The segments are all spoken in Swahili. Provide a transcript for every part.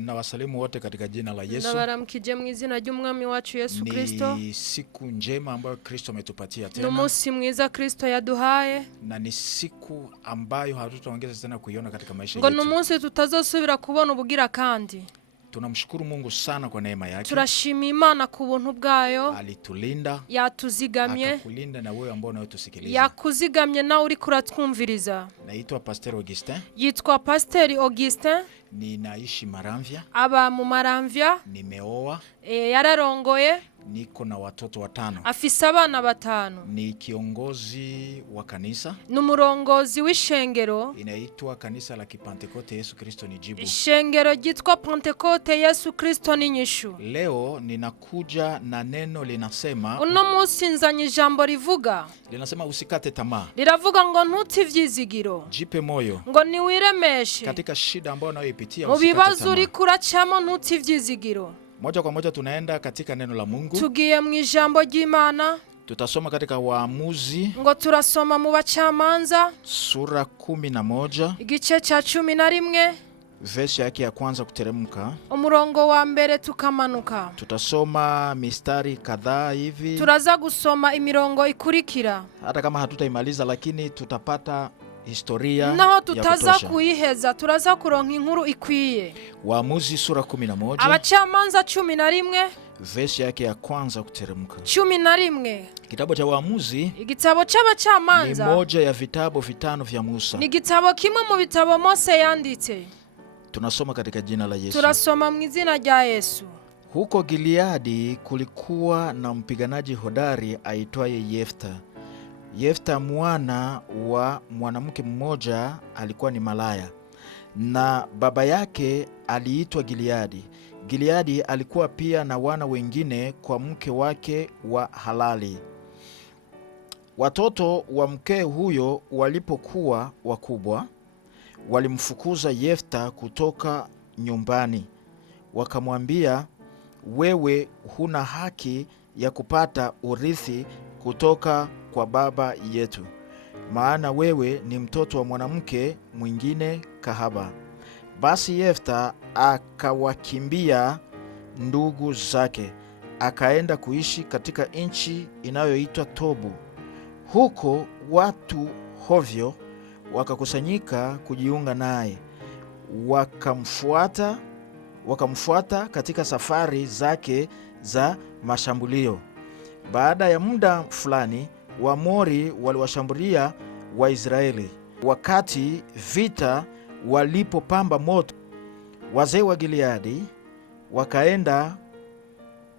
Na wasalimu wote katika jina la Yesu. Ndabaramukije mu izina ry'umwami wacu Yesu Kristo. Ni siku njema ambayo Kristo ametupatia tena. N'umunsi mwiza Kristo yaduhaye. Na ni siku ambayo hatutaongeza tena kuiona katika maisha yetu. Ngo n'umunsi tutazosubira kubona ubugira kandi. Tunamshukuru Mungu sana kwa neema yake. Turashima Imana ku buntu bwayo. Alitulinda. Yatuzigamye. Akakulinda na wewe ambao unayotusikiliza. Yakuzigamye na uri kuratwumviriza. Naitwa Pastor Augustin. Yitwa Pastor Augustin. Ninaishi Maramvya. Aba mu Maramvya. Nimeoa. Yararongoye. Niko na watoto 5. Afise abana 5. Ni kiongozi wa kanisa. Numurongozi w'ishengero. Inaitwa Kanisa la Kipentekote Yesu Kristo ni Jibu. Ishengero gitwa Pentekote Yesu Kristo ni Nyishu. Leo ninakuja na neno linasema. Uno munsi nzanye ijambo rivuga. Linasema usikate tamaa. Liravuga ngo ntutivyizigira. Jipe moyo. Ngo niwiremeshe. Katika shida ambayo unayoipitia usikate tamaa. Mubibazo uri kuracamo ntutivyizigira. Moja kwa moja tunaenda katika neno la Mungu. Tugiye mu ijambo ry'Imana. Tutasoma katika Waamuzi. Ngo turasoma mu Bacamanza. Sura 11. Igice cha 11. Verse yake ya kwanza kuteremka. Umurongo wa mbere tukamanuka. Tutasoma mistari kadhaa hivi. Turaza gusoma imirongo ikurikira. Hata kama hatutaimaliza lakini tutapata historia naho tutaza kuiheza turaza kuronka inkuru ikwiye. Waamuzi sura 11. Abacamanza 11. Verse yake ya kwanza kuteremka. 11. Kitabu cha Waamuzi. Igitabo c'Abacamanza. Ni moja ya vitabu 5 vya Musa. Ni gitabo kimwe mu bitabo Mose yanditse. Tunasoma katika jina la Yesu. Turasoma mu izina rya Yesu. Huko Gileadi kulikuwa na mpiganaji hodari aitwaye Yefta. Yefta mwana wa mwanamke mmoja alikuwa ni malaya, na baba yake aliitwa Gileadi. Gileadi alikuwa pia na wana wengine kwa mke wake wa halali. Watoto wa mke huyo walipokuwa wakubwa, walimfukuza Yefta kutoka nyumbani. Wakamwambia, wewe huna haki ya kupata urithi kutoka kwa baba yetu, maana wewe ni mtoto wa mwanamke mwingine kahaba. Basi Yefta akawakimbia ndugu zake, akaenda kuishi katika nchi inayoitwa Tobu. Huko watu hovyo wakakusanyika kujiunga naye, wakamfuata katika safari zake za mashambulio. Baada ya muda fulani, Waamori waliwashambulia Waisraeli. Wakati vita walipopamba moto, wazee wa Gileadi wakaenda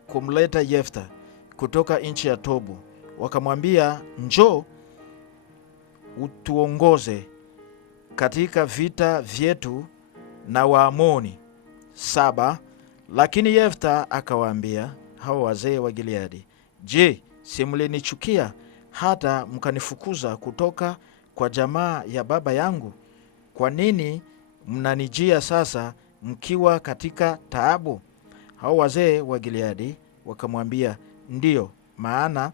kumleta Yefta kutoka nchi ya Tobu. Wakamwambia, njoo utuongoze katika vita vyetu na Waamoni 7. Lakini Yefta akawaambia hao wazee wa Gileadi, je, si mlinichukia hata mkanifukuza kutoka kwa jamaa ya baba yangu? Kwa nini mnanijia sasa mkiwa katika taabu? Hao wazee wa Gileadi wakamwambia, ndiyo, maana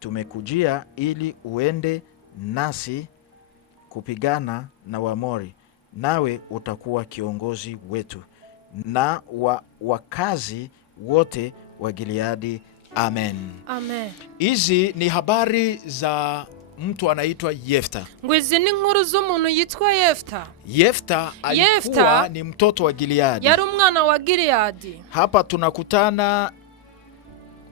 tumekujia ili uende nasi kupigana na Waamori, nawe utakuwa kiongozi wetu na wakazi wote wa Gileadi. Amen. Amen. Hizi ni habari za mtu anaitwa Yefta. Ngwizi ni nkuru z'umuntu yitwa Yefta. Yefta alikuwa ni mtoto wa Gileadi. Yari umwana wa Gileadi. Hapa tunakutana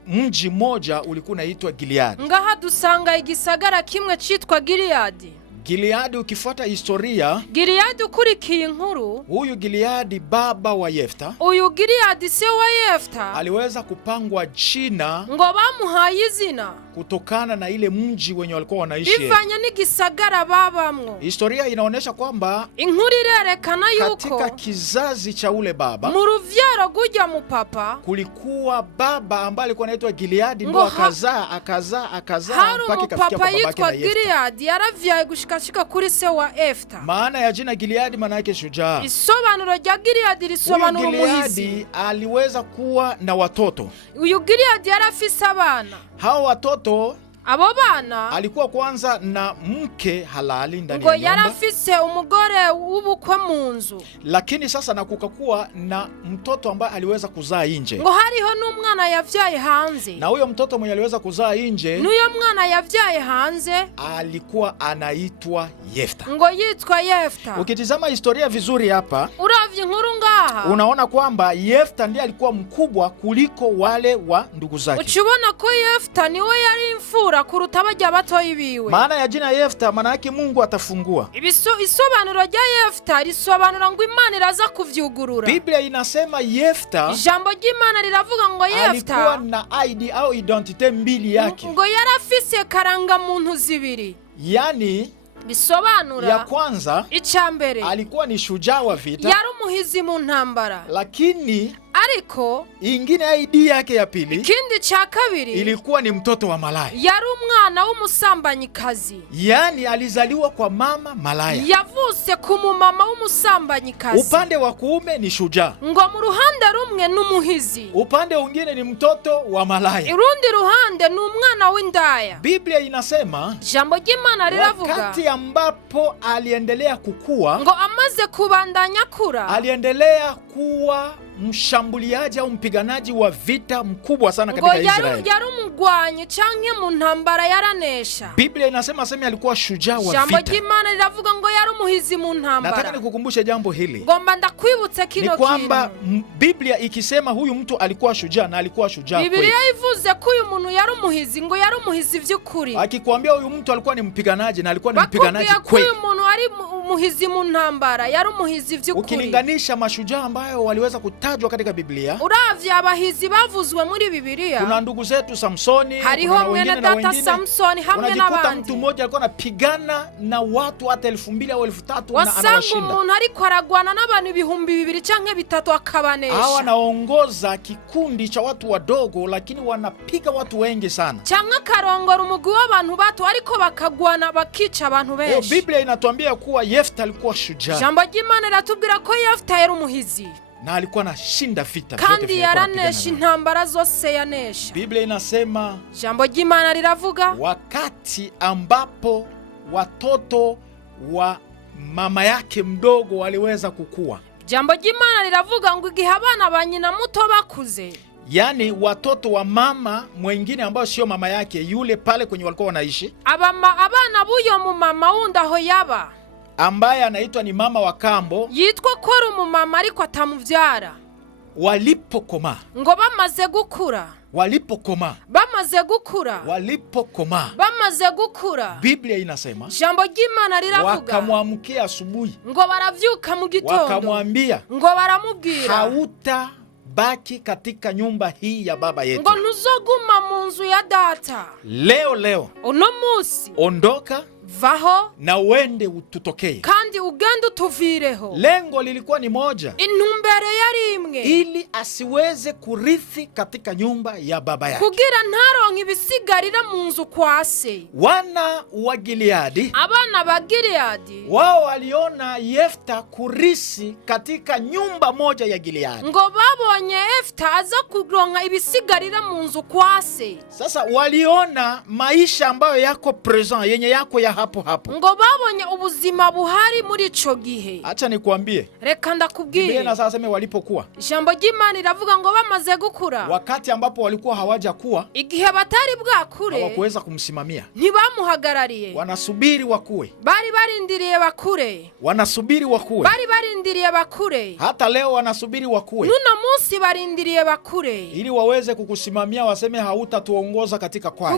mji mmoja ulikuwa unaitwa Gileadi. Ngaha dusanga igisagara kimwe citwa Gileadi. Gileadi ukifuata historia, Gileadi ukurikiye inkuru, huyu Gileadi baba wa Yefta, uyu Gileadi se wa Yefta, aliweza kupangwa jina ngo bamuhaye izina kutokana na ile mji wenye walikuwa wanaishi. Bivanye n'igisagara babamwo. Historia inaonyesha kwamba inkuru irerekana yuko katika kizazi cha ule baba, mu ruvyaro gujya mu papa, kulikuwa baba ambaye alikuwa anaitwa Gileadi, ndio akazaa mpaka ikafikia kwa babake na Yefta. Gileadi yaravyaye gushika kuri se wa Yefta. Maana ya jina Gileadi maana yake shujaa. Isobanuro rya Gileadi risobanura umuhizi. Gileadi aliweza kuwa na watoto. Uyu Gileadi yarafise abana. Hao watoto abo bana alikuwa kwanza na mke halali ndani ngo ya nyumba, yarafise umugore w'ubukwe mu nzu, lakini sasa na kukakuwa na mtoto ambaye aliweza kuzaa nje. ngo hariho n'umwana yavyaye hanze, Na huyo mtoto mwenye aliweza kuzaa nje, n'uyo mwana yavyaye hanze alikuwa anaitwa Yefta. ngo yitwa Yefta. Ukitizama historia vizuri hapa, Uravye inkuru ngaha unaona kwamba Yefta ndiye alikuwa mkubwa kuliko wale wa ndugu zake. ukibona ko Yefta niwe yari imfura kuruta bajya batoyi biwe. Maana ya jina Yefta maana yake Mungu atafungua. Isobanuro rya Yefta risobanura ngo Imana iraza kuvyugurura. Biblia inasema Yefta Ijambo ry'Imana riravuga ngo alikuwa Yefta na ID au identite mbili yake. ngo yarafise karanga muntu zibiri. Yani Bisobanura ya kwanza icambere alikuwa ni shujaa wa vita, yari umuhizi mu ntambara, lakini ariko ingine ID yake ya pili ikindi ca kabiri ilikuwa ni mtoto wa malaya. yari umwana w'umusambanyikazi, Yani alizaliwa kwa mama malaya. yavuse ku mumama w'umusambanyikazi. Upande wa kuume ni shujaa, ngo mu ruhande rumwe n'umuhizi, upande mwingine ni mtoto wa malaya. irundi ruhande ni umwana w'indaya. Biblia inasema Jambo ry'Imana riravuga wakati ambapo aliendelea kukua, ngo amaze kubandanya kura, aliendelea kuwa mshambuliaji au mpiganaji wa vita mkubwa sana ngo katika Israeli. yari umugwanyi canke mu ntambara yaranesha. Biblia inasema alikuwa shujaa wa Jambo vita. ry'Imana riravuga ngo yari umuhizi mu Nataka ntambara. nikukumbushe jambo hili, Ngomba ndakwibutse ni kino kwamba kintu. Biblia ikisema huyu mtu alikuwa shujaa, na alikuwa shujaa kweli. Biblia ivuze ko uyu muntu yari umuhizi, ngo yari umuhizi vy'ukuri. Akikwambia huyu mtu alikuwa ni mpiganaji, na alikuwa ni mpiganaji Bakubwira ko kweli. uyu muntu ari umuhizi mu ntambara, yari umuhizi vy'ukuri. Ukilinganisha mashujaa ambayo waliweza kutajwa katika Biblia, Uravye abahizi bavuzwe muri Biblia, kuna ndugu zetu Samsoni, hariho kuna mwene wengine na data wengine. Samsoni hamwe Unajikuta n'abandi. mtu mmoja alikuwa anapigana na watu hata 2000 au 3000 na Wasanga anawashinda. umuntu ariko aragwana n'abantu 2000 canke 3 akabanesha. Hawa anaongoza kikundi cha watu wadogo, lakini wanapiga watu wengi sana. Canke akarongora umugwi w'abantu bato ariko bakagwana bakica abantu benshi. Biblia inatuambia kuwa Yefta alikuwa shujaa, Jambo ry'Imana riratubwira ko Yefta yari umuhizi, na alikuwa anashinda vita vyote kandi vya yaranesha intambara zose yanesha. Biblia inasema Jambo ry'Imana riravuga wakati ambapo watoto wa mama yake mdogo waliweza kukua, Jambo ry'Imana riravuga ngo igihe abana ba nyina muto bakuze, yani watoto wa mama mwingine ambao sio mama yake, yule pale kwenye walikuwa wanaishi, abana b'uyo mu mama wundi aho yaba, ambaye anaitwa ni mama wa kambo, yitwa ko ari umumama ariko atamuvyara, walipokoma ngo bamaze gukura, bamaze gukura, Biblia inasema Jambo ry'Imana riravuga wakamwamkia asubuhi, ngo baravyuka mu gitondo, wakamwambia ngo baramubwira hautabaki katika nyumba hii ya baba yetu, ngo ntuzoguma mu nzu ya data. leo Uno musi ondoka vaho na uende ututokee. kandi ugende utuvireho. Lengo lilikuwa ni moja, Intumbero yari imwe, ili asiweze kurithi katika nyumba ya baba yake. kugira ntaronke ibisigarira mu nzu kwa se. Wana wa Gileadi, Abana ba Gileadi wao waliona Yefta kurisi katika nyumba moja ya Gileadi. ngo babonye Yefta aza kuronka ibisigarira mu nzu kwa se. Sasa waliona maisha ambayo yako present, yenye yako ya hapo hapo. Ngo babonye ubuzima buhari muri ico gihe. Acha nikwambie, Reka Biblia ndakubwire, na sasa walipokuwa, Ijambo ry'Imana riravuga ngo bamaze gukura, wakati ambapo walikuwa hawaja kuwa, igihe batari bwakure hawakuweza kumsimamia, ntibamuhagarariye, wanasubiri wakue, bari barindiriye bakure, wanasubiri wakue. bari barindiriye bakure. Hata leo wanasubiri wakue, Nuno munsi barindiriye bakure, ili waweze kukusimamia, waseme hautatuongoza katika kwaya.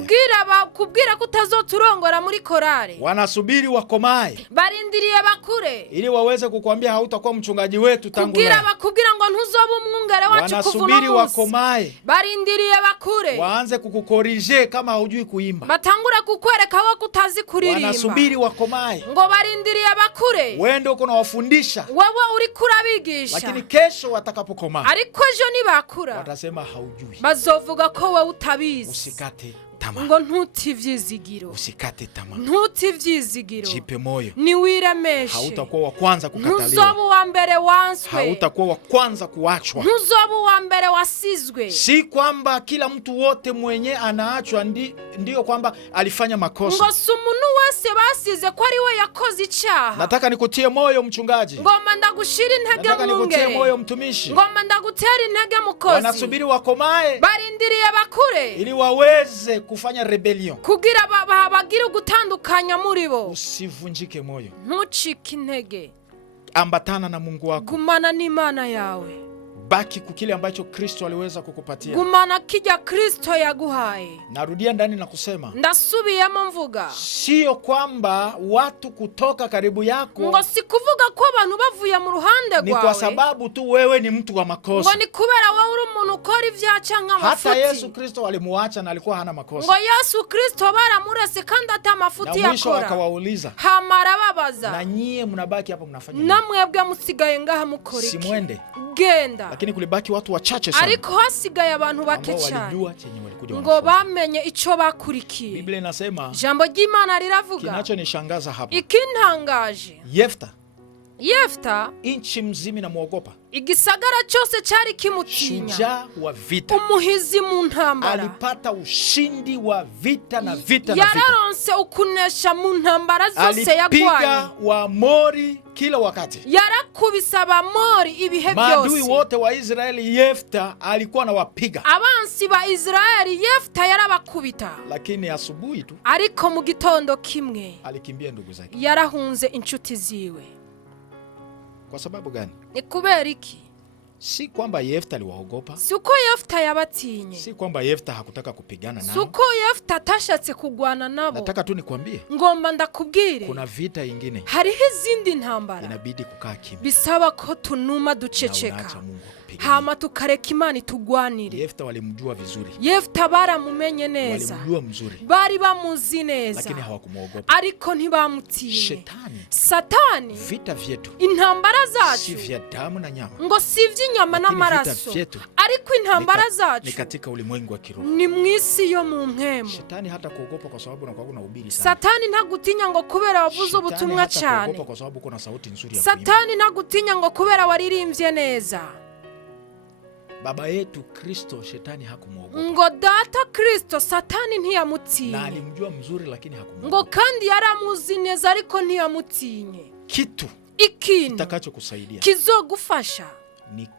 kubwira ko utazoturongora muri korale. Wanasubiri wakomae, Barindiriye bakure, ili waweze kukwambia hautakuwa mchungaji wetu tangu leo. bakubwira ngo ntuzobe umwungere wacu kuva Wanasubiri uno munsi. wakomae, Barindiriye bakure, waanze kukukorije kama haujui kuimba. batangura kukwereka ko kutazi kuririmba. Wanasubiri wakomae, Ngo barindiriye bakure, wende uko nawafundisha, wewe uri kurabigisha, lakini kesho watakapokomaa ariko ejo nibakura watasema haujui. bazovuga ko wewe utabizi. Usikate tamaa. ngo ntutivyizigiro, Usikate tamaa. ntutivyizigiro, Jipe moyo. niwiremeshe. Hautakuwa wa kwanza kukataliwa. Ntuzoba wa mbere wanswe. Hautakuwa wa kwanza kuachwa. Ntuzoba wa mbere wasizwe. Si kwamba kila mtu wote mwenye anaachwa ndio kwamba alifanya makosa. ngo si umuntu wese basize ko ari we yakoze icyaha. Nataka nikutie moyo mchungaji. ngomba ndagushira intege Nataka nikutie mwungere. moyo mtumishi. ngomba ndagutera intege mukozi. Wanasubiri wakomae barindiriye bakure ili waweze kufanya rebellion. kugira bagira gutandukanya muri bo. Usivunjike moyo. ntucike intege. Ambatana na Mungu wako. gumana n'Imana yawe. Baki kukile ambacho Kristo aliweza kukupatia. gumana kijya Kristo yaguhaye. Narudia ndani na kusema, ndasubiyemo mvuga, sio kwamba watu kutoka karibu yako ngo si kuvuga ko abantu bavuye mu ruhande rwawe ni kwa sababu tu wewe ni mtu wa makosa. ngo ni kubera wowe uri umuntu ukora ivyaca nk'amafuti. Hata Yesu Kristo alimuacha na alikuwa hana makosa. ngo Yesu Kristo baramurese kandi ata mafuti Na mwisho yakora. akawauliza, hamara babaza, na nyie mnabaki hapa mnafanya nini? namwebwe musigaye ngaha mukora iki? Simwende. genda. Lakini kulibaki watu wachache sana ariko hasigaye abantu bake ambao cyane walijua chenye walikuja ngo wanafanya. bamenye ico bakurikiye. Biblia inasema, Jambo ry'Imana riravuga, kinachonishangaza hapa, ikintangaje, Yefta inchi mzima inamuogopa. igisagara cyose cyari kimutinya. Shujaa wa vita. umuhizi mu ntambara. Alipata ushindi wa vita na vita na vita. yararonse ukunesha mu ntambara zose yagwanye. Alipiga Waamori kila wakati. yarakubise Abamori ibihe Maadui byose. wote wa Israeli Yefta alikuwa anawapiga. abansi ba Israeli Yefta yarabakubita. Lakini asubuhi tu ariko mu gitondo kimwe alikimbia ndugu zake. yarahunze inshuti ziwe. Kwa sababu gani? ni kubera iki? Si kwamba Yefta aliwaogopa. si uko Yefta yabatinye. Si kwamba Yefta hakutaka kupigana si nao. uko Yefta atashatse kugwana nabo. Nataka tu nikwambie, ngomba ndakubwire, kuna vita ingine hariho izindi ntambara inabidi kukaa kimya. bisaba ko tunuma Na duceceka, unaacha Mungu akupiganie. hama tukareka Imana itugwanire. Yefta walimjua vizuri. Yefta baramumenye neza, Walimjua mzuri. bari bamuzi neza, Lakini hawakumuogopa. ariko ntibamutinye. Shetani, Satani, vita vyetu intambara si zacu vya damu na nyama. ngo si iby'inyama Lakini n'amaraso, vita vyetu ariko intambara ni zacu katika ulimwengu wa kiroho. ni mu isi yo mu mpemu. Shetani hata kuogopa kwa sababu unakuwa unahubiri sana. Satani ntagutinya ngo kubera wavuze Shetani ubutumwa hata cyane. kuogopa kwa sababu uko na sauti nzuri ya kuimba. Satani ntagutinya ngo kubera waririmbye neza. Baba yetu Kristo Shetani hakumuogopa. ngo data Kristo Satani Na ntiyamutinye. alimjua mzuri lakini ngo hakumuogopa. kandi yaramuzi neza ariko ntiyamutinye. Kitu ikintu kitakachokusaidia kizogufasha ni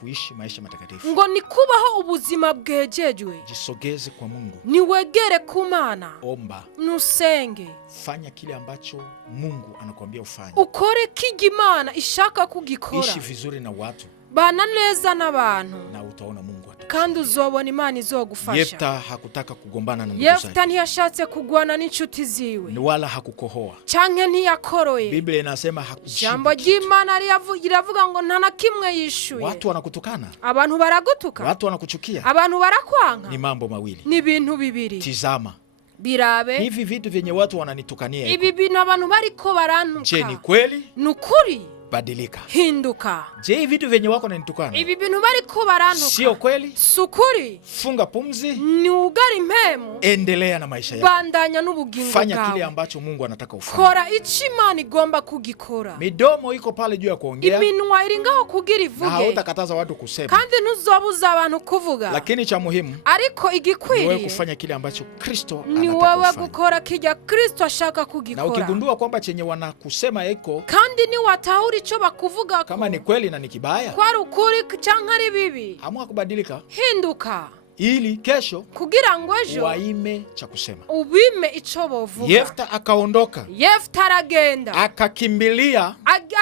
kuishi maisha matakatifu. ngo ni kubaho ubuzima bwejejwe. Jisogeze kwa Mungu. niwegere ku Mana, Omba. nusenge, Fanya kile ambacho Mungu anakuambia ufanye. ukore kijya Imana ishaka kugikora. Ishi vizuri na watu bana neza n'abantu na utaona Mungu atakusaidia. kandi uzobona Imana izogufasha. Yefta hakutaka kugombana na ndugu Yefta zake. ntiyashatse kugwana n'inshuti ziwe Ni wala hakukohoa. canke ntiyakoroye. Biblia inasema Jambo hakujibu. ry'Imana riravuga ngo nta na kimwe yishuye. Watu wanakutukana. abantu baragutuka, Watu wanakuchukia. abantu barakwanka. Ni mambo mawili. ni ibintu bibiri. Tizama. birabe Hivi vitu vyenye watu wananitukania. ibi bintu abantu bariko barantuka. Je, ni kweli? nukuri, Badilika. hinduka. Je, hivi vitu vyenye wako wananitukana ibi bintu bariko barantuka sio kweli? sukuri, Funga pumzi. ni ugari impemu. Endelea na maisha yako. bandanya n'ubugingo Fanya kile bwawe. ambacho Mungu anataka ufanye. kora ico Imana igomba kugikora. Midomo iko pale juu ya kuongea iminwa iri ngaho kugira na ivuge, hautakataza watu kusema. kandi ntuzobuza abantu kuvuga. Lakini cha muhimu ariko ni wewe igikwiriye kufanya kile ambacho Kristo ni anataka wewe ufanye. gukora kijya Kristo ashaka Na kugikora. ukigundua kwamba chenye wanakusema eko kandi niwatahura ico bakuvuga kama ni kweli na ni kibaya, kwari ukuri canke ari bibi, amua kubadilika hinduka ili kesho kugira ngo ejo waime cha kusema. ubime ico bovuga. Yefta akaondoka, Yefta aragenda, akakimbilia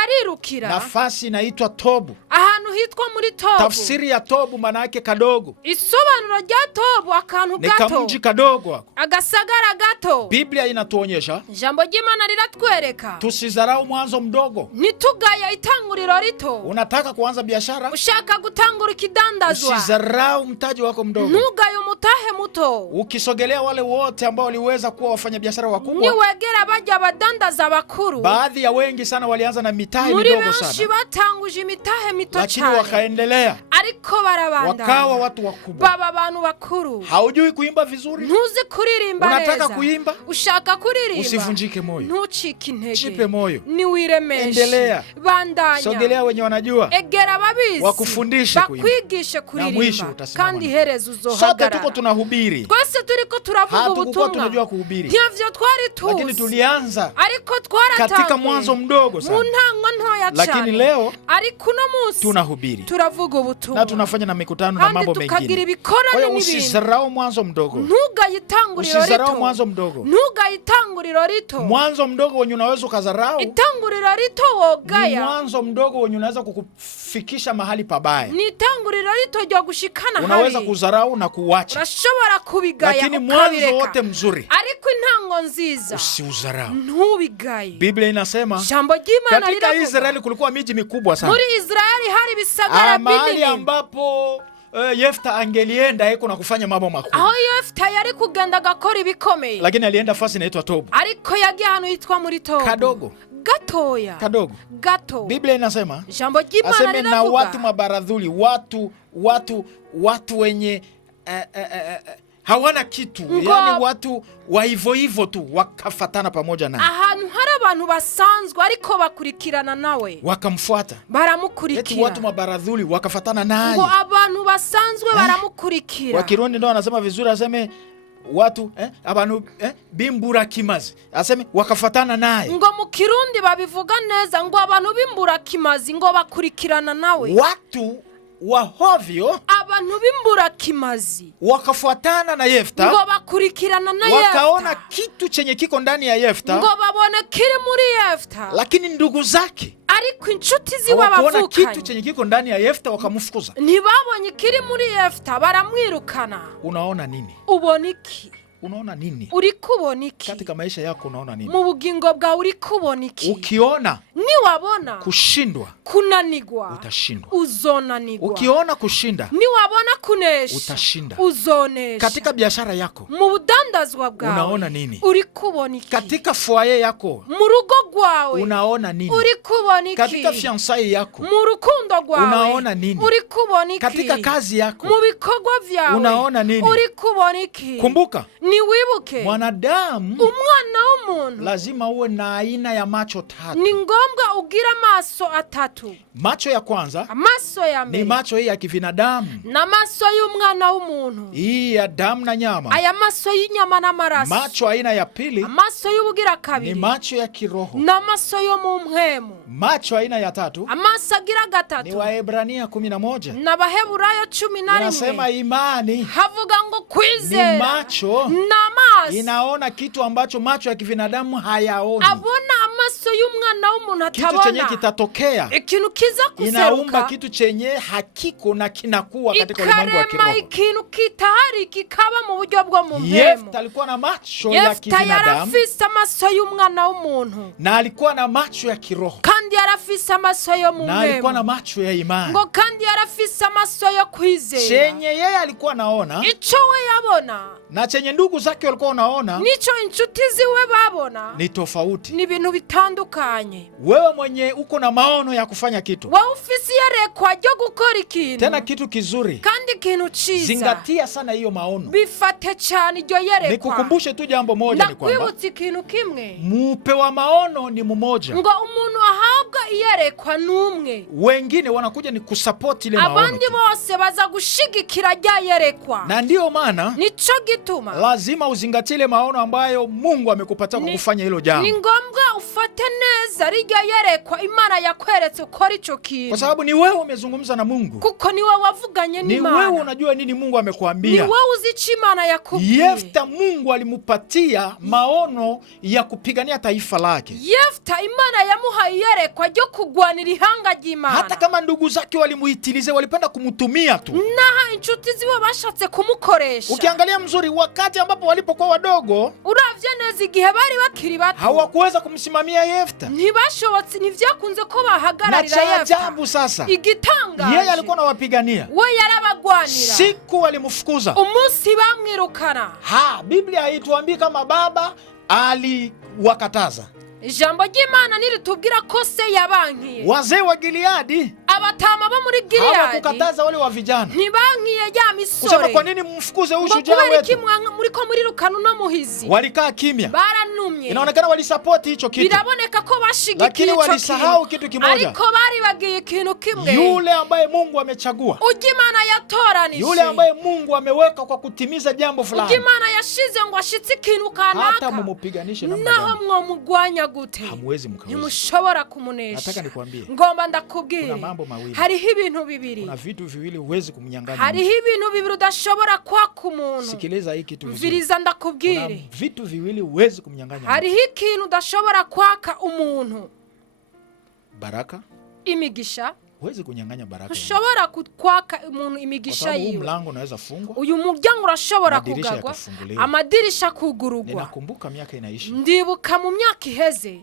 arirukira nafasi inaitwa Tobu. ahantu hitwa muri Tobu. Tafsiri ya Tobu maana yake kadogo, isobanuro rya Tobu akantu ni gato, kamji kadogo ako. agasagara gato. Biblia inatuonyesha Ijambo ry'Imana riratwereka tusidharau mwanzo mdogo. ntitugaya itanguriro rito. Unataka kuanza biashara, ushaka gutangura ikidandazwa, usidharau mtaji wako mdogo. ntugaye umutahe muto. Ukisogelea wale wote ambao waliweza kuwa wafanyabiashara wakubwa, niwegera bajya badandaza bakuru. baadhi ya wengi sana walianza na mitahe muri midogo benshi sana, batanguje imitahe mito lakini cyane, wakaendelea. ariko barabandanya wakawa watu wakubwa. baba abantu bakuru. Haujui kuimba vizuri, ntuzi kuririmba neza, unataka kuimba, ushaka kuririmba, usivunjike moyo, ntucike intege, jipe moyo, niwiremeshe, endelea, bandanya, sogelea wenye wanajua, egera babizi, wakufundishe kuimba, bakwigishe kuririmba, kandi herezo uzohagarara. sote tuko tunahubiri, twese turiko turavuga ubutumwa, tunajua kuhubiri, ntavyo twari tuzi, lakini tulianza ariko twaratanguye katika mwanzo mdogo sana, mu ntango ntoya cyane, lakini leo ariko uno munsi tunahubiri, turavuga ubutumwa, na tunafanya na mikutano na mambo mengine. Kwa hiyo usizarau mwanzo mdogo, usizarau mwanzo mdogo, ntugayitanguriro rito, mwanzo mdogo wenye unaweza ukazarau, itanguriro rito wogaya, ni mwanzo mdogo wenye unaweza kukufikisha mahali pabaya, ni itanguriro rito ryo gushikana hari, unaweza kuzarau na kuacha, urashobora kubigaya, lakini mwanzo wote mzuri, ariko intango nziza usiuzarau, ntubigaye. Biblia inasema jambo ry'Imana katika Israeli kulikuwa miji mikubwa sana, muri Israeli hari bisagara mahali ambapo Yefta angelienda eko na kufanya mambo makubwa. Aho Yefta yari kugenda agakora ibikomeye, lakini alienda fasi inaitwa Tobu, ariko yagiye ahantu hitwa muri Tobu, kadogo gatoya, kadogo gato. Biblia inasema jambo ry'Imana riravuga na watu mabaradhuli, watu wenye hawana kitu, yani watu wa hivyo tu wakafatana pamoja naye, ahantu hari abantu basanzwe ariko bakurikirana nawe, wakamfuata, baramukurikira. eti watu mabaradhuli wakafatana naye, ngo abantu basanzwe baramukurikira. Wa Kirundi ndo anasema vizuri, aseme watu abantu bimbura kimazi, aseme wakafatana naye. Ngo mu Kirundi babivuga neza, ngo abantu bimbura kimazi ngo bakurikirana nawe, watu wa hovyo, abantu bimbura kimazi wakafuatana na Yefta, ngo bakurikirana na Yefta, wakaona kitu chenye kiko ndani ya Yefta, ngo babone kiri muri Yefta, lakini ndugu zake, ariko inshuti ziwe bavukanye, kitu chenye kiko ndani ya Yefta wakamfukuza, ntibabonye kiri muri Yefta, baramwirukana. Unaona nini? Ubona iki? Unaona nini? Uri kubona iki? Katika maisha yako unaona nini? Mu bugingo bwawe uri kubona iki? Ukiona niwabona kushindwa, kunanigwa, utashindwa. Uzonanigwa. Ukiona kushinda, niwabona kunesha, utashinda. Uzonesha. Katika biashara yako, mu budandazwa bwawe, unaona nini? Uri kubona iki? Katika foyer yako, mu rugo rwawe, unaona nini? Uri kubona iki? Katika fiancé yako, mu rukundo rwawe, unaona nini? Uri kubona iki? Katika kazi yako, mu bikorwa vyawe, unaona nini? Uri kubona iki? Kumbuka, ni wibuke, mwanadamu, umwana w'umuntu, lazima uwe na aina ya macho tatu. ni ngombwa ugira maso atatu. Macho ya kwanza, amaso ya mbere, ni macho hii ya kivinadamu, na maso y'umwana w'umuntu, hii ya damu na nyama. aya maso y'inyama n'amaraso. Macho aina ya pili, amaso y'ubugira kabiri, ni macho ya kiroho, na maso yo mu mpwemu. Macho aina ya tatu, amaso agira gatatu, ni Waebrania 11, na Baheburayo 11. inasema imani, havuga ngo kwizera, ni macho n'amaso, inaona kitu ambacho macho ya kivinadamu hayaoni. abona amaso y'umwana w'umuntu atabona, kitu chenye kitatokea, ikintu kiza kuseruka, inaumba kitu chenye hakiko na kinakuwa katika ulimwengu wa kiroho. ikintu kitahari kikaba mu buryo bwo mu mpwemu. Yefta alikuwa na macho ya kivinadamu, yarafise amaso y'umwana w'umuntu, na alikuwa na macho ya kiroho, kandi yarafise amaso yo mu na alikuwa na mpwemu, macho ya imani. ngo kandi yarafise amaso yo kwizera. Chenye yeye alikuwa naona, ico we yabona, na chenye ndugu zake walikuwa wanaona, nico inshuti ziwe babona, ni tofauti. ni ibintu bitandukanye. Wewe mwenye uko na maono ya kufanya kitu, wewe ufise yerekwa ryo gukora ikintu, tena kitu kizuri, kandi ikintu ciza, zingatia sana hiyo maono. bifate cyane iryo yerekwa. Nikukumbushe tu jambo moja, ni kwamba ndakwibutsa ikintu kimwe, mupe wa maono ni mmoja, ngo umuntu ahabwa iyerekwa n'umwe, wengine wanakuja ni kusupport ile maono, abandi bose baza gushigikira rya yerekwa. na ndio maana nico gituma lazima uzingatie ile maono ambayo Mungu amekupatia kufanya hilo jambo. Ni ngombwa ufate neza rya yerekwa Imana yakweretse ukora ico kintu, kwa sababu ni wewe umezungumza na Mungu, kuko ni wewe wavuganye n'Imana, ni wewe unajua nini Mungu amekwambia. ni wewe uzichi Imana yakubwiye. Yefta Mungu alimupatia maono ya kupigania taifa lake. Yefta Imana yamuhaye yerekwa ryo kugwanira ihanga ry'Imana, hata kama ndugu zake walimuitilize, walipenda kumutumia tu, naha inshuti ziwe bashatse kumukoresha. Ukiangalia mzuri, wakati ambapo walipokuwa wadogo, uravye neza igihe bari bakiri bato, hawakuweza kumsimamia Yefta, ntibashobotse, ntivyakunze ko bahagararira Yefta. na cha ajabu sasa, igitangaje, yeye alikuwa anawapigania, we yarabagwanira. siku walimfukuza, umunsi bamwirukana, Biblia haituambii kama baba aliwakataza. ijambo ry'Imana niritubwira ko se yabankiye. Wazee wa Gileadi abatama bo muri Gileyadi hawakukataza wale wa vijana ntibankiye ya misore kusema kwa nini mfukuze huyu shujaa wetu. Muriko muri rukano no muhizi Walikaa kimya, baranumye, inaonekana walisupport hicho kitu, biraboneka ko bashigikiye lakini walisahau kitu kimoja, ariko bari bagiye ikintu kimwe, yule ambaye Mungu amechagua, ujimana yatoranije, yule ambaye Mungu ameweka kwa kutimiza jambo fulani, ujimana yashize ngo ashitse ikintu kanaka, hata mumupiganishe namna gani, naho mwomugwanya gute hamwezi mkaweza, ntimushobora kumunesha. Nataka nikwambie, ngomba ndakubwire, kuna mambo mawili, hariho ibintu bibiri, kuna vitu viwili huwezi kumnyang'anya, hariho ibintu bibiri udashobora kwaka umuntu. Sikiliza hii kitu vizuri, mviriza ndakubwire, kuna vitu viwili huwezi kumnyang'anya, hariho ikintu udashobora kwaka umuntu. Baraka, imigisha, huwezi kunyang'anya baraka, ushobora kwaka umuntu imigisha yiwe. Mlango unaweza fungwa, uyu muryango urashobora kugagwa, amadirisha kugurugwa. Ninakumbuka miaka inaisha, ndibuka mu myaka iheze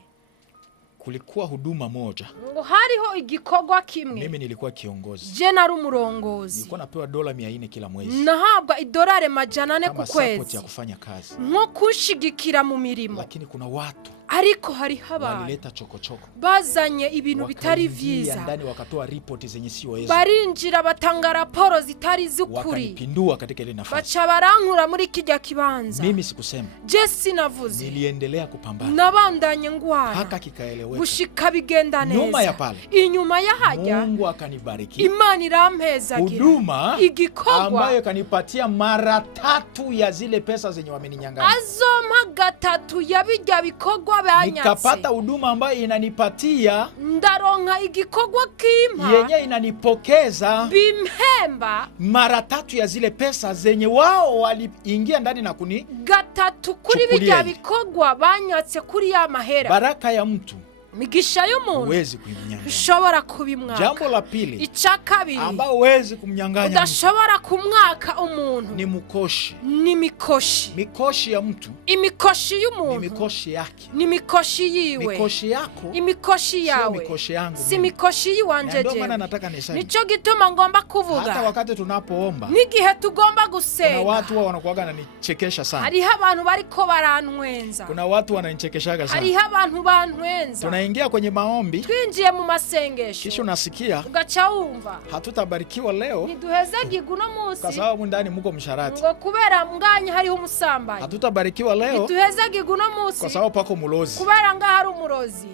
kulikuwa huduma moja, ngo hariho igikorwa kimwe, mimi nilikuwa kiongozi, je nari umurongozi, nilikuwa napewa $400 kila mwezi, nahabwa $400 ku kwezi support ya kufanya kazi, nko kunshigikira mu mirimo. Lakini kuna watu ariko hariho abantu walileta chokochoko, bazanye ibintu bitari vyiza, ndani wakatoa report zenye sio yezo, barinjira batanga raporo zitari zukuri, wakanipindua katika ile nafasi, baca barankura muri kijya kibanza. Mimi sikusema, je sinavuze, niliendelea kupambana, nabandanye ngwana haka kikaeleweka, gushika bigenda neza. Nyuma ya pale, inyuma ya hajya, Mungu akanibariki, Imana irampezagira huduma igikorwa ambayo kanipatia mara 3 ya zile pesa zenye wameninyang'anya, azoma 3 ya bijya bikorwa banyatse, nikapata huduma ambayo inanipatia ndaronka igikorwa kimpa yenye inanipokeza bimhemba mara 3 ya zile pesa zenye wao waliingia ndani na kuni 3 kuri bijya bikorwa banyatse kuri ya mahera. Baraka ya mtu, migisha y'umuntu huwezi kumnyang'anya, ushobora kubimwaka. Jambo la pili, icakabiri ambao huwezi kumnyang'anya, udashobora kumwaka umuntu, ni mkoshi. ni mikoshi. Mikoshi ya mtu, imikoshi y'umuntu ni mikoshi yake, ni mikoshi yiwe. mikoshi yako, imikoshi yawe, mikoshi yangu, si mikoshi yiwanje. Ndio maana nataka niseme, nico gituma ngomba kuvuga, hata wakati tunapoomba, n'igihe tugomba gusenga, kuna watu wanakuaga wananichekesha sana, hariho abantu bariko baranwenza, kuna watu wananichekeshaga sana, hariho abantu bantwenza. Tunaingia kwenye maombi, twinjiye mu masengesho, kisha unasikia ugaca wumva hatutabarikiwa leo, ntiduhezagirwa uno munsi kwa sababu ndani muko msharati, ngo kubera mnganye hariho umusambanyi. Hatutabarikiwa leo ntiduhezagirwa uno munsi kwa sababu pako mulozi, kubera nga hari umurozi.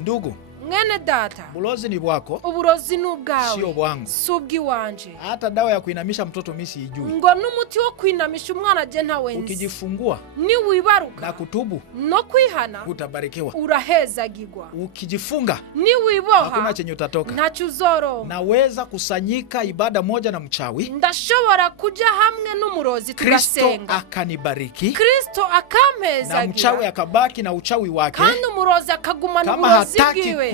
Ndugu, mwene data, bulozi ni bwako, uburozi ni ubwawe, sio bwangu, si ubw'iwanje. hata dawa ya kuinamisha mtoto mimi siijui, ngo n'umuti wo kwinamisha umwana je ntawenzi. ukijifungua ni wibaruka na kutubu no kwihana, utabarikiwa. urahezagirwa. Ukijifunga, ni wiboha, hakuna chenye utatoka. ntacyo uzoronka. Naweza kusanyika ibada moja na mchawi, ndashobora kuja hamwe n'umurozi tugasenga, Kristo akanibariki, Kristo akampezagira, na mchawi akabaki na uchawi wake, kandi umurozi akagumana kama uburozi hataki bwiwe.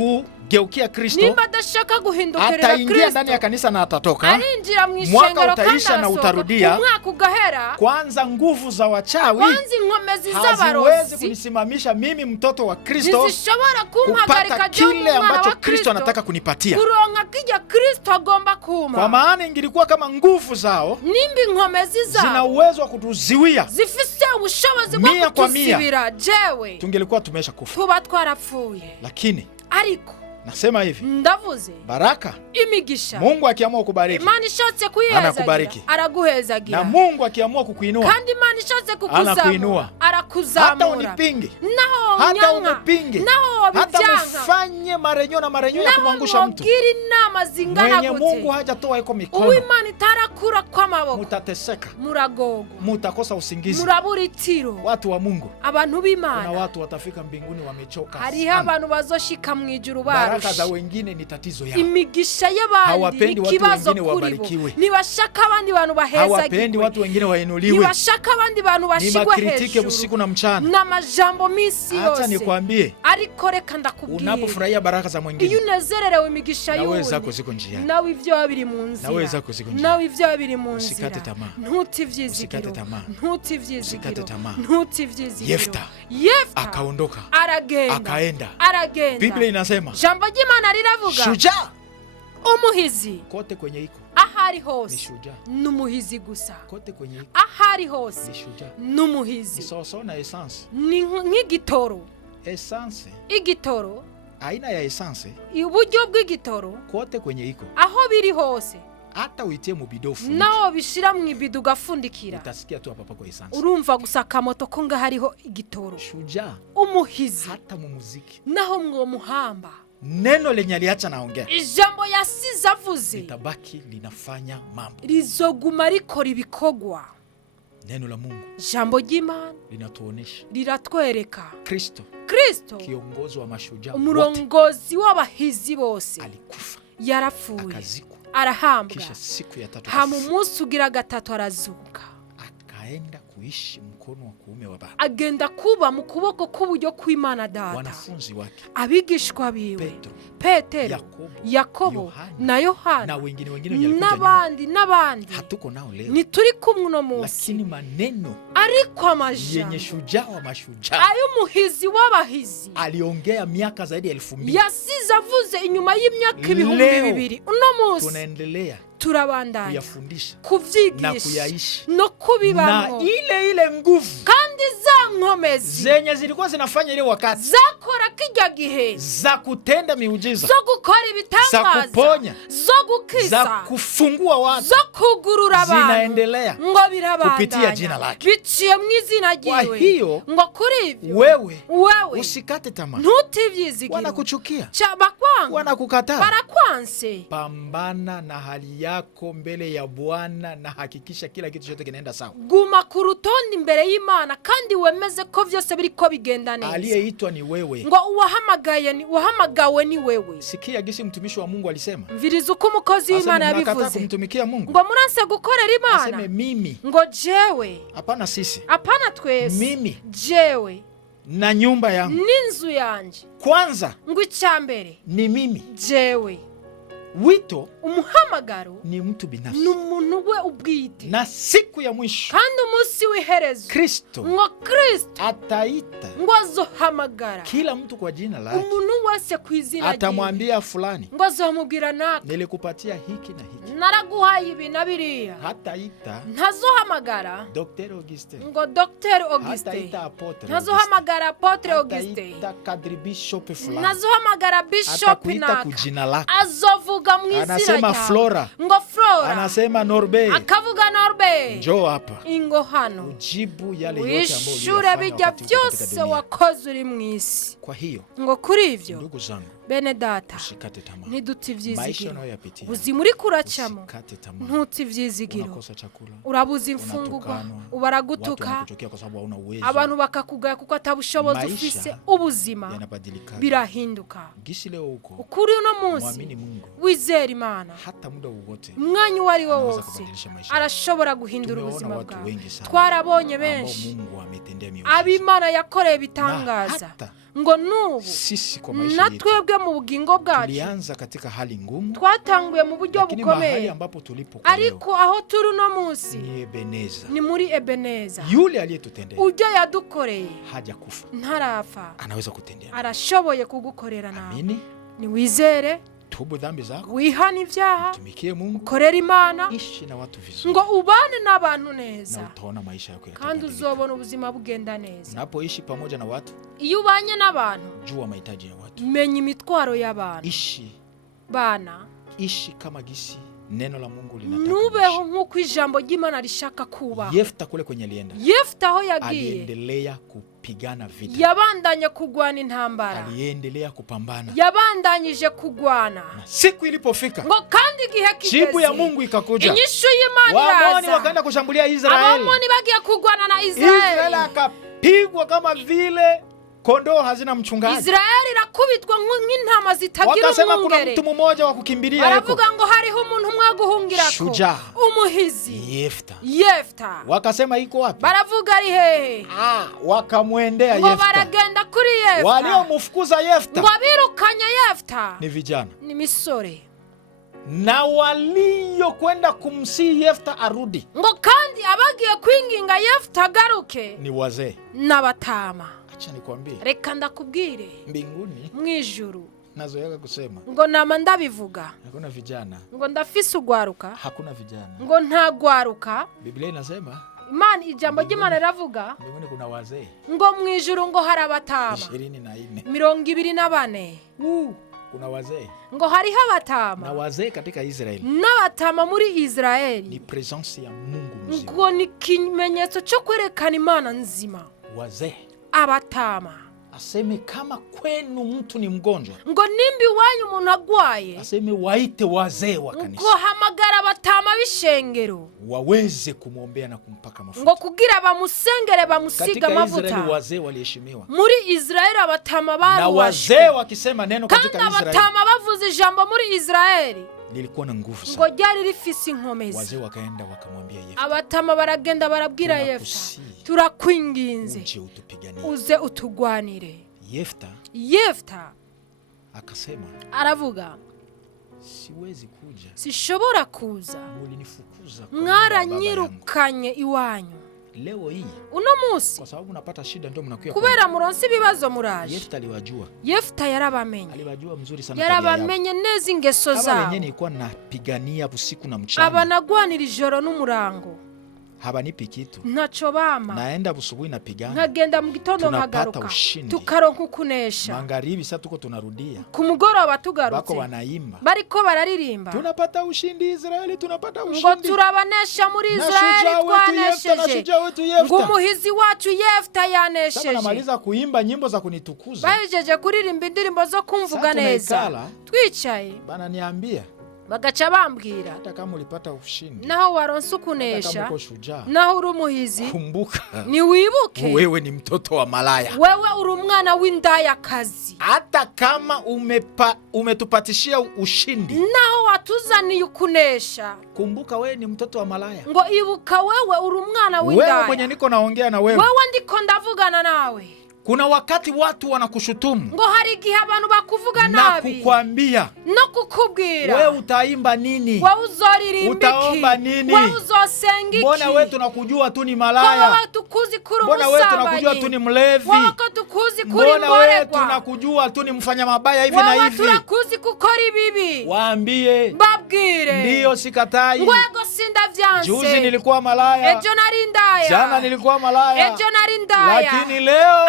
kugeukia Kristo, nimba adashaka guhindukirira ataingia ndani ya Kristo, kanisa na atatoka, arinjira mu mwaka ishengero kandi utaisha na utarudia, umwaka ugahera. kwanza nguvu za wachawi kwanza inkomezi haziwezi z'abarozi kunisimamisha mimi mtoto wa Kristo ntizishobora kumpagarika kupata je kile umwana ambacho wa Kristo anataka kunipatia, kuronka kijya Kristo agomba kumpa. kwa maana ingilikuwa kama nguvu zao nimba inkomezi zina zao uwezo wa kutuziwia zifise ubushobozi bwo 100 kwa 100, kutuzibira, jewe tungelikuwa tumesha kufa. tuba twarapfuye. Lakini ariko nasema hivi, ndavuze baraka, imigisha, Mungu akiamua kubariki, Imana ishatse kuyihezagira, anakubariki, araguhezagira. na Mungu akiamua kukuinua, kandi Imana ishatse anakuinua, kukuzamura, arakuzamura. hata unipinge, naho hata unyanka, unipinge, naho hata wabijyanka, mfanye marenyo na marenyo ya kumwangusha mtu, naho inama zingana mwenye gute, Mungu hajatoa iko mikono, uw'Imana itarakura kw'amaboko, mutateseka, muragogwa, mutakosa usingizi. murabura itiro. Watu wa Mungu, abantu kuna b'Imana, watu watafika mbinguni wamechoka hariho sana. abantu bazoshika mu ijuru Baraka za barusha. wengine ni tatizo yao, imigisha y'abandi hawapendi watu n'ikibazo wengine kuri bo, wabarikiwe, ntibashaka abandi bantu hawapendi bahezagirwe, watu wengine wainuliwe, ntibashaka abandi bantu ni bashigwe makritike hejuru usiku na mchana. n'amajambo minsi Hata yose. nikwambie, ariko reka ndakubwira, unapofurahia baraka za iyo mwingine, unezererewe imigisha nawe zako y'uwundi, ziko njiani, nawe ivyo biri mu nawe nzira, zako ziko njiani. nawe ivyo biri mu nzira. Usikate tamaa, ntuti ivyizigiro, usikate tamaa, ntuti ivyizigiro, usikate tamaa. ntuti ivyizigiro. Yefta akaondoka, aragenda, akaenda. aragenda. Biblia inasema jambo ry'Imana riravuga, shujaa umuhizi kote kwenye iko ahari ni hose shujaa, n'umuhizi gusa, kote kwenye iko ahari hose ni shujaa. n'umuhizi. Ni sawa sawa na essence. ni nk'igitoro, Essence igitoro aina ya essence uburyo bw'igitoro kote kwenye iko, aho biri hose, hata uitie mu bidofu naho bishira mu ibido gafundikira, utasikia tu hapa kwa essence. urumva gusa akamoto ko nga hariho igitoro. Shujaa Umuhizi hata mu muziki, naho mwo muhamba, neno lenye aliacha naongea ijambo yasize avuze litabaki linafanya mambo. rizoguma rikora ibikogwa. Neno la Mungu Jambo ry'Imana linatuonesha riratwereka Kristo, Kristo kiongozi wa mashujaa wote, umurongozi w'abahizi bose alikufa, yarapfuye, akazikwa, arahambwa, kisha siku ya 3 hama umunsi ugira 3 arazuka, akaenda kuishi mkono wa kuume wa Baba. agenda kuba mu kuboko k'uburyo kw'Imana Data. Wanafunzi wake abigishwa biwe Petro, Petero, Yakobo na na Yohana wengine walikuja nyuma, n'abandi hatuko nao leo, ntituri kumwe uno munsi, lakini maneno ariko yenye amajambo shujaa wa mashujaa ay'umuhizi w'abahizi aliongea miaka zaidi ya 2000. yasize avuze inyuma y'imyaka ibihumbi Leo 2000. Uno munsi tunaendelea turabandanya kuyafundisha na kuvyigisha kuyaishi, no na kubibamo, ile nguvu kandi za nkomezi zenye zilikuwa zinafanya ile wakati zakora kijya gihe za kutenda miujiza, zo gukora za ibitangaza, kuponya, zo za gukiza, kufungua watu, zo kugurura abantu, zinaendelea ngo kupitia jina birabandanya lake. biciye mu izina Kwa ryiwe. hiyo ngo kuri ibyo wewe wewe usikate tamaa. ntutivyizigiro, Wanakuchukia, bakwanga, wanakukataa, barakwanse, pambana na hali yako mbele ya Bwana na hakikisha kila kitu chote kinaenda sawa. guma ku rutonde imbere y'Imana kandi wemeze ko vyose biriko bigenda neza. Aliyeitwa ni wewe. ngo uwahamagawe ni wewe. Sikia gisi mtumishi wa Mungu alisema, mviriza uko umukozi w'Imana mnakataa yabivuze, kumtumikia Mungu, ngo muranse gukorera Imana. aseme mimi, ngo jewe, hapana sisi, apana twese, mimi jewe na nyumba yangu n'inzu yanje, kwanza ngo icyambere ni mimi. jewe. Wito umuhamagaro ni mtu binafsi, ni umuntu we ubwite, na siku ya mwisho kandi umunsi w'iherezo Kristo ngo Kristo ataita ngo azohamagara kila mtu kwa jina lake, umuntu wese ku izina ryiwe, atamwambia fulani, ngo azomubwira naka nilikupatia hiki na hiki. naraguhaye ibi na biriya. Hataita ntazohamagara Dr. Auguste, ngo Dr. Auguste, hataita Apotre, ntazohamagara Apotre Auguste, hataita Kadri Bishop fulani, ntazohamagara Bishop atakuita naka, kujina lake. azovuga mu izina Anasema ryawe. Flora, ngo Flora, anasema Norbe, akavuga Norbe, njoo hapa ingo hano ujibu yale yote ambayo wishure uliyofanya bijya wakati uko katika byose dunia. wakoze uri mu isi. Kwa hiyo ngo kuri ivyo ndugu zangu, bene data, usikate tamaa. ntiduti Maisha ivyizigiro, unayoyapitia, ubuzima uri kuracamo usikate tamaa. ntuti ivyizigiro, Unakosa chakula, urabuza imfungurwa, unatukanwa, watu ubaragutuka, wanakuchukia kwa sababu hauna uwezo. abantu bakakugaya kuko atabushobozi Maisha ufise. ubuzima yanabadilika. birahinduka. Gisi leo uko, ukuri uno munsi muamini Mungu, wizera Imana, hata muda wowote umwanya uwo ari wo anaweza wose kubadilisha maisha. arashobora guhindura Tumeona ubuzima watu bwawe. wengi sana twarabonye ambao benshi Mungu ametendea miujiza. ab'Imana yakoreye Na ibitangaza, hata ngo nubu sisi kwa maisha yetu natwebwe mu bugingo bwacu tulianza katika hali ngumu, twatanguye mu buryo lakini mahali bukomeye, ambapo tulipo kwa leo ariko aho turi uno munsi ni Ebeneza. ni muri Ebeneza. Yule aliyetutendea ujyo yadukoreye haja kufa, ntarapfa, anaweza kutendea. arashoboye kugukorera nawe. Amini, ni wizere, tubu dhambi zako, wihana ibyaha, tumikie Mungu, ukorera Imana, ishi na watu vizuri, ngo ubane n'abantu na neza, utaona maisha yako kandi yatabadilika. uzobona ubuzima bugenda neza. Unapoishi pamoja na watu, iyo ubanye n'abantu, jua mahitaji ya watu, menya imitwaro y'abantu. ishi bana, kama gisi neno la Mungu linataka. nubeho nk'uko ijambo ry'Imana rishaka kuba. Yefta kule kwenye alienda, Yefta aho yagiye aliendelea kupigana vita, yabandanye kugwana intambara, aliendelea kupambana, yabandanyije kugwana, na siku ilipofika ngo kandi igihe jibu ya kigeze Mungu ikakuja. inyishu y'Imana Waamoni iraza, wakaenda kushambulia Israeli. abamoni bagiye kugwana na Israeli Israeli. akapigwa kama vile kondoo hazina mchungaji. Israeli irakubitwa nk'intama zitagira Wakasema kuna umwungere. mtu mmoja wa kukimbilia yuko, baravuga ngo hariho umuntu umwe wo guhungirako, shujaa, umuhizi Yefta. Yefta. Wakasema iko wapi? baravuga ari hehe? Wakamwendea ngo Yefta. baragenda kuri Yefta, Waliomfukuza Yefta ngo abirukanye Yefta ni vijana, ni misore, na waliokwenda kumsii Yefta arudi ngo kandi abagiye kwinginga Yefta agaruke ni wazee. n'abatama. Acha nikwambie, reka ndakubwire, mbinguni mwijuru nazoea kusema ngo nama ndabivuga, hakuna vijana, ngo ndafise ugwaruka, hakuna vijana. ngo nta gwaruka. Biblia inasema Imana ijambo ry'Imana riravuga mbinguni kuna wazee ngo mu ijuru ngo hari abatama 24 kuna wazee ngo hariho abatama na wazee katika Israeli n'abatama muri Israeli ni presence ya Mungu mzima. ngo ni kimenyetso cyo kwerekana Imana nzima. Wazee Abatama aseme kama kwenu mtu ni mgonjwa, ngo nimbi wanyu umuntu agwaye, aseme waite wazee wa kanisa, ngo hamagara abatama b'ishengero waweze kumwombea na kumpaka mafuta. ngo kugira bamusengere bamusiga amavuta. Katika mafuta. wazee waliheshimiwa. Muri Israeli abatama na wazee wakisema neno katika Israeli, kandi abatama bavuze ijambo muri Israeli lilikuwa na nguvu sana. ngo ryari rifise inkomezi. Wazee wakaenda wakamwambia Yefta, abatama baragenda barabwira Yefta, turakwinginze uze utugwanire. Yefta akasema, aravuga, siwezi kuja, sishobora kuza, mulinifukuza, mwaranyirukanye iwanyu. Leo hii uno munsi kwa sababu unapata shida ndio mnakuya kubera muronsi bibazo muraje. Yefta aliwajua. Yefta yarabamenye. Aliwajua mzuri sana. Yarabamenye neza ingeso zao. Aba wenyewe nilikuwa napigania usiku na mchana. Abanagwanira ijoro n'umurango. Habanipi kitu. Ntaco bama. Naenda busubuhi napigana. Nkagenda mu gitondo nkagaruka. Tukaronka ukunesha. Magharibi sasa tuko tunarudia. Ku mugoroba tugarutse. Bako wanaimba. Bariko bararirimba. Tunapata ushindi Israeli, tunapata ushindi. Ngo turabanesha muri Israeli, twanesheje. Ngo umuhizi wacu Yefta yanesheje. Sasa namaliza kuimba nyimbo za kunitukuza. Bahejeje kuririmba indirimbo zo kumvuga neza. Twicaye. Bana niambia. Bagaca bambwira, hata kama ulipata ushindi, naho waronse ukunesha, naho uri umuhizi, kumbuka ni wibuke wewe ni mtoto wa malaya, wewe uri umwana w'indayakazi. Hata kama umetupatishia ushindi, naho watuzaniye ukunesha, kumbuka wewe ni mtoto wa malaya. Ngo ibuka wewe uri umwana w'indaya. Wewe mwenye niko naongea na wewe, wewe ndiko ndavugana nawe. Kuna wakati watu wanakushutumu, ngo hari igihe abantu bakuvuga nabi, na kukwambia, no kukubwira, wewe utaimba nini, wewe uzoririmba iki, utaomba nini, wewe uzosenga iki. Mbona wewe tunakujua tu ni malaya, wewe tukuzi kuri umusambanyi, mbona wewe tunakujua tu ni mlevi, wewe tukuzi kuri mboregwa, mbona wewe tunakujua tu ni mfanya mabaya hivi na hivi, wewe tunakuzi kukora ibibi. Waambie, babwire, ndio sikatai, ngwego sindavyanse, juzi nilikuwa malaya, ejo narindaya, jana nilikuwa malaya, ejo narindaya, lakini leo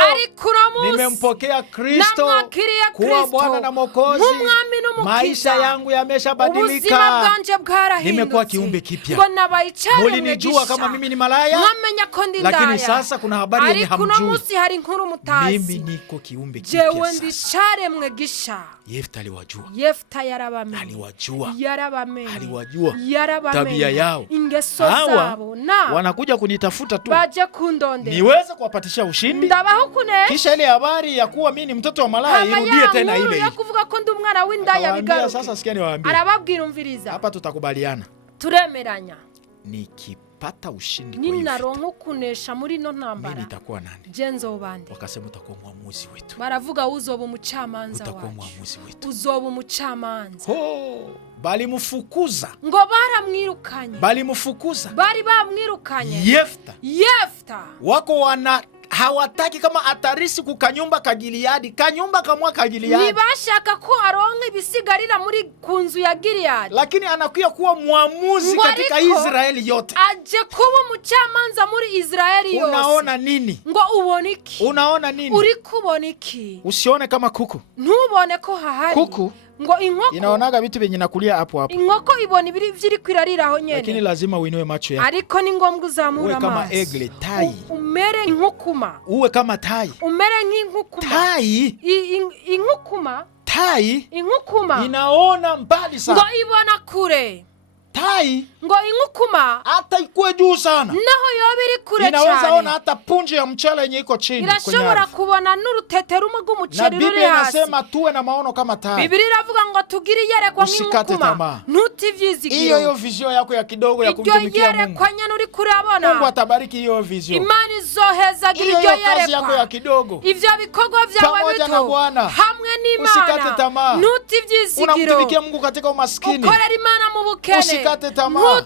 nimempokea Kristo kuwa Bwana na Mwokozi. Maisha yangu yameshabadilika, nimekuwa kiumbe kipya. Mulinijua kama mimi ni malaya, lakini sasa kuna habari yenye hamjui, mimi niko kiumbe kipya sasa. Yefta aliwajua. Yefta yarabamenye. Aliwajua. Yarabamenye. Aliwajua. Yarabamenye. Tabia yao. Ingeso zabo. Na wanakuja kunitafuta tu, baje kundonde, niweze kuwapatisha ushindi. Ndabaho kunesha. Kisha ile habari ya kuwa mimi ni mtoto wa malaya irudie tena ile. Ya kuvuga ko ndi umwana w'indaya bigaruke. Sasa sikia niwaambie. Arababwira umviriza. Hapa tutakubaliana. Turemeranya. Nikipata ushindi kwa Yefta, ninaronka kunesha muri no ntambara, mimi nitakuwa nani? Jenzo bandi. Wakasema utakuwa mwamuzi wetu. Baravuga uzoba umucamanza wacu. Utakuwa mwamuzi wetu. Uzoba umucamanza. Bali mufukuza. Ngo baramwirukanye. Bali mufukuza. Bari bamwirukanye. Yefta. Wako hawataki kama atarisi ku kanyumba ka Giliyadi, kanyumba kamwa ka Giliyadi. Nibashaka ko aronka ibisigarira muri kunzu ya Giliyadi, lakini anakuya kuwa mwamuzi katika Israeli yote. Aje kuba umucamanza muri Israeli yose. Unaona nini? Ngo ubone iki? Unaona nini? Uri kubona iki? Usione kama kuku. Ntubone ko hahari. Kuku ngo inkoko inaonaga vitu vyenye nakulia hapo hapo. Inkoko ibona ibiri vyiri kwirariraho nyene. Lakini lazima uinue macho yako. Ariko ni ngombwa uzamura amaso. Uwe kama egle, tai. Umere inkukuma. Uwe kama tai. Umere nk'inkukuma. Tai. Inkukuma. Tai. Inkukuma. Inaona mbali sana. Ngo ibona kure. Tai. Ngo inkukuma hata ikuwe juu sana, naho yobiri kure cyane, inaweza ona hata punje ya mchele yenye iko chini, irashobora kubona n'urutete rumwe rw'umuceri ruri hasi. Na Biblia inasema tuwe na maono kama tai. Biblia iravuga ngo tugire yerekwa nk'inkukuma, ntutivizigiro. Iyo vision yako ya kidogo ya kumtumikia Mungu, yerekwa nyene uri kure abona, Mungu atabariki hiyo vision. Imani zohezagira iryo yerekwa. Kazi yako ya kidogo, ivyo bikorwa vyawe bito hamwe n'Imana, usikate tamaa. Ntutivizigiro. Unamtumikia Mungu katika umaskini, ukorera Imana mu bukene. Usikate tamaa.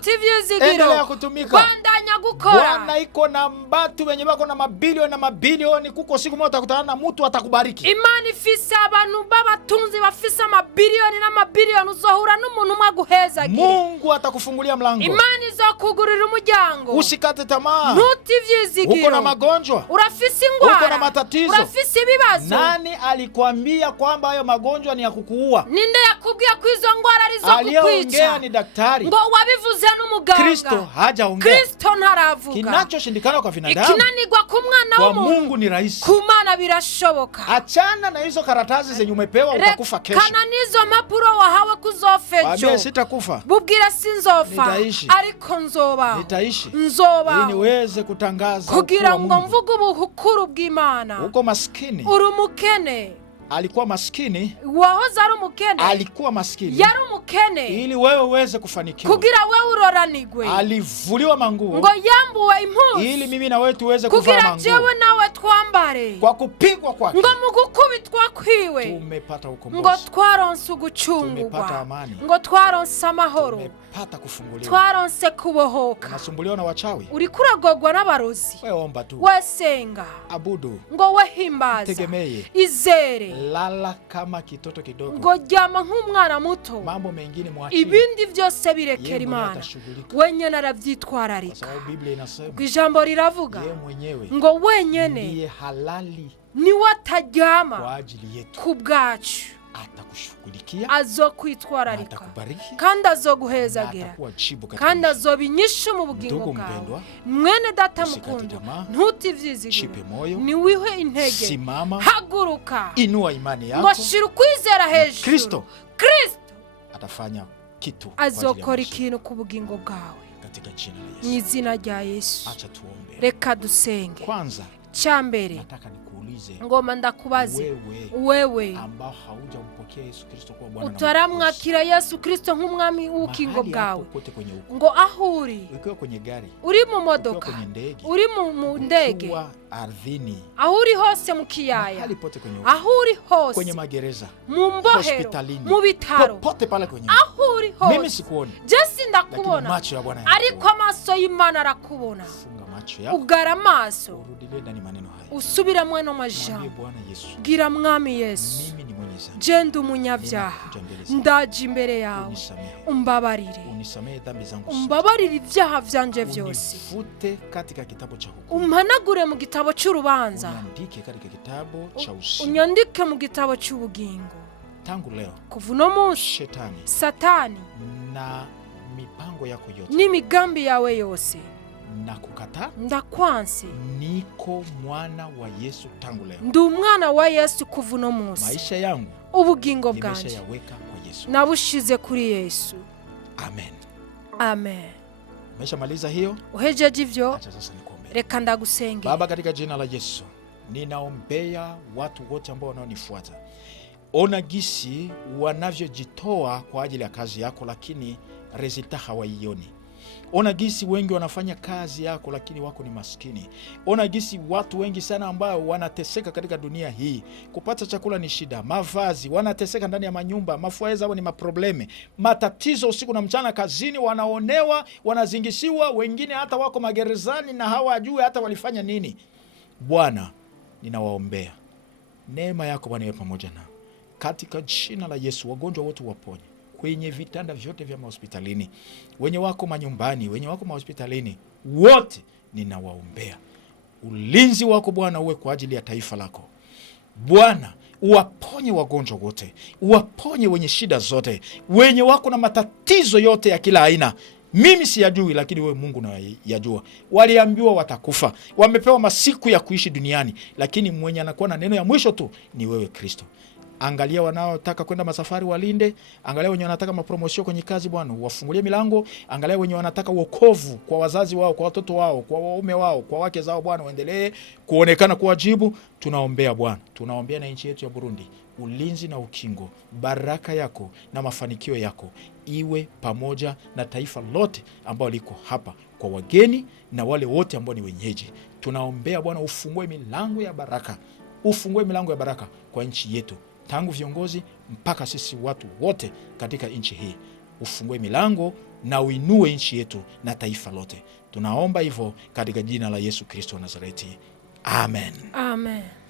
Endelea kutumika. Bandanya gukora. Bwana iko na mbatu wenye bako na mabilioni na mabilioni, kuko siku moja utakutana na mtu atakubariki. Imana ifise abantu babatunzi bafise amabilioni na mabilioni, uzohura n'umuntu umwe aguhezagire. Mungu atakufungulia mlango. Imana izokugurira umuryango. Usikate tamaa. Ntutivyizigira. Uko na magonjwa, urafise ingwara, uko na matatizo, urafise ibibazo. Nani alikwambia kwamba hayo magonjwa ni ya kukuua? Ninde yakubwiye ko izo ngwara ari zo kukwica? Aliyeongea ni daktari. Ngo wabivuze n'umuganga. Kristo hajaongea. Kristo ntaravuga. Kinachoshindikana kwa binadamu, ikinanirwa ku mwana w'umuntu, kwa Mungu ni rahisi. Ku Mana birashoboka. Achana na hizo karatasi zenye umepewa utakufa kesho. Kana nizo mapuro wahawe kuzofejo. Wambie sitakufa. Bubwira sinzofa. Nitaishi. Ariko nzoba. Nitaishi. Nzoba. Ili niweze kutangaza kugira ngo mvuge ubuhukuru bw'Imana. Uko maskini. Uri umukene. Alikuwa maskini. Wahoze ari umukene. Alikuwa maskini. Yari umukene. Ili wewe uweze kufanikiwa. Kugira wewe uroranigwe. Alivuliwa manguo. Ngo yambuwe impuzu. Ili mimi na wewe tuweze kuvaa manguo. Kugira jewe nawe twambare. Kwa kupigwa kwake. Ngo mugukubitwa kwiwe. Tumepata ukombozi. Ngo twaronse ugucungurwa. Tumepata amani. Ngo twaronse amahoro. Tumepata kufunguliwa. Twaronse kubohoka. Unasumbuliwa na wachawi. Uri kuragogwa n'abarozi. Wewe omba tu. Wesenga. Abudu. Ngo wehimbaza. Tegemeye. Izere. Lala kama kitoto kidogo. Ngo ryama nk'umwana muto. Mambo mengine muachie. Ibindi vyose birekera Imana. Wenyene aravyitwararika. Kwa sababu Biblia inasema. Ijambo riravuga. Yeye mwenyewe. Ngo wenyene. Ndiye halali. Ni wataryama. Kwa ajili yetu. Ku bwacu. Atakushughulikia, azokwitwararika, atakubariki, kandi azoguhezagira, kandi azobinyisha mu bugingo bwawe. Mwene data mukundwa, ntutivyizigire, niwihe intege, simama, haguruka, inua imani yako, ngo shira ukwizera hejuru. Kristo atafanya kitu, azokora ikintu ku bugingo bwawe katika jina la Yesu. Ni izina rya Yesu. Acha tuombe. Reka dusenge. Kwanza, cyambere, nataka nikuulize, ngoma ndakubaze, wewe ambao haujampokea Yesu Kristo kuwa Bwana na utaramwakira Yesu Kristo nk'umwami w'ubugingo bwawe, ngo ahuri, ukiwa kwenye gari, uri mu modoka, uri mu ndege, ardhini, ahuri hose mu kiyaya, ahuri hose kwenye magereza, mu mbohero, mu bitaro, popote pale kwenye, ahuri hose. Mimi sikuoni, Jesi ndakubona, ariko amaso y'Imana arakubona. Ugara amaso, usubira mweno majambo, gira mwami Yesu, jenda umunyabyaha, ndaje imbere yawe, umbabarire, umbabarire ibyaha vyanje vyose, umpanagure mu gitabo cy'urubanza, unyandike mu gitabo cy'ubugingo. Tangu leo, kuva uno munsi, Satani na mipango yako yote, n'imigambi yawe yose, nakukata, ndakwanse, niko mwana wa Yesu tangu leo. Ndi umwana wa Yesu kuva uno munsi. Maisha yangu, ubugingo bwanje, nimeshayaweka kwa Yesu, nabushize kuri Yesu. Amen. Amen. Umeshamaliza hiyo? Uhejeje ivyo? Acha sasa nikuombe. Reka ndagusenge. Baba, katika jina la Yesu, ninaombea watu wote ambao wanaonifuata. Ona gisi wanavyojitoa kwa ajili ya kazi yako, lakini resulta hawaioni. Ona gisi wengi wanafanya kazi yako lakini wako ni maskini. Ona gisi watu wengi sana ambao wanateseka katika dunia hii. Kupata chakula ni shida, mavazi, wanateseka ndani ya manyumba, mafua zao ni maprobleme, matatizo usiku na mchana kazini, wanaonewa, wanazingisiwa, wengine hata wako magerezani na hawajui hata walifanya nini. Bwana, ninawaombea neema yako Bwana iwe pamoja nao. Katika jina la Yesu, wagonjwa wote waponye. Kwenye vitanda vyote vya hospitalini, wenye wako manyumbani, wenye wako hospitalini, wote ninawaombea. Ulinzi wako Bwana uwe kwa ajili ya taifa lako. Bwana, uwaponye wagonjwa wote, uwaponye wenye shida zote, wenye wako na matatizo yote ya kila aina. Mimi siyajui, lakini wewe Mungu unayajua. Waliambiwa watakufa, wamepewa masiku ya kuishi duniani, lakini mwenye anakuwa na neno ya mwisho tu ni wewe Kristo. Angalia wanaotaka kwenda masafari walinde, angalia wenye wanataka mapromosio kwenye kazi Bwana wafungulie milango, angalia wenye wanataka wokovu kwa wazazi wao, kwa watoto wao, kwa waume wao, kwa wake zao Bwana waendelee kuonekana kuwajibu. Tunaombea Bwana, tunaombea na nchi yetu ya Burundi, ulinzi na ukingo, baraka yako na mafanikio yako iwe pamoja na taifa lote ambao liko hapa, kwa wageni na wale wote ambao ni wenyeji. Tunaombea Bwana ufungue milango ya baraka, ufungue milango ya baraka kwa nchi yetu, tangu viongozi mpaka sisi watu wote katika nchi hii. Ufungue milango na uinue nchi yetu na taifa lote. Tunaomba hivyo katika jina la Yesu Kristo wa Nazareti. Amen. Amen.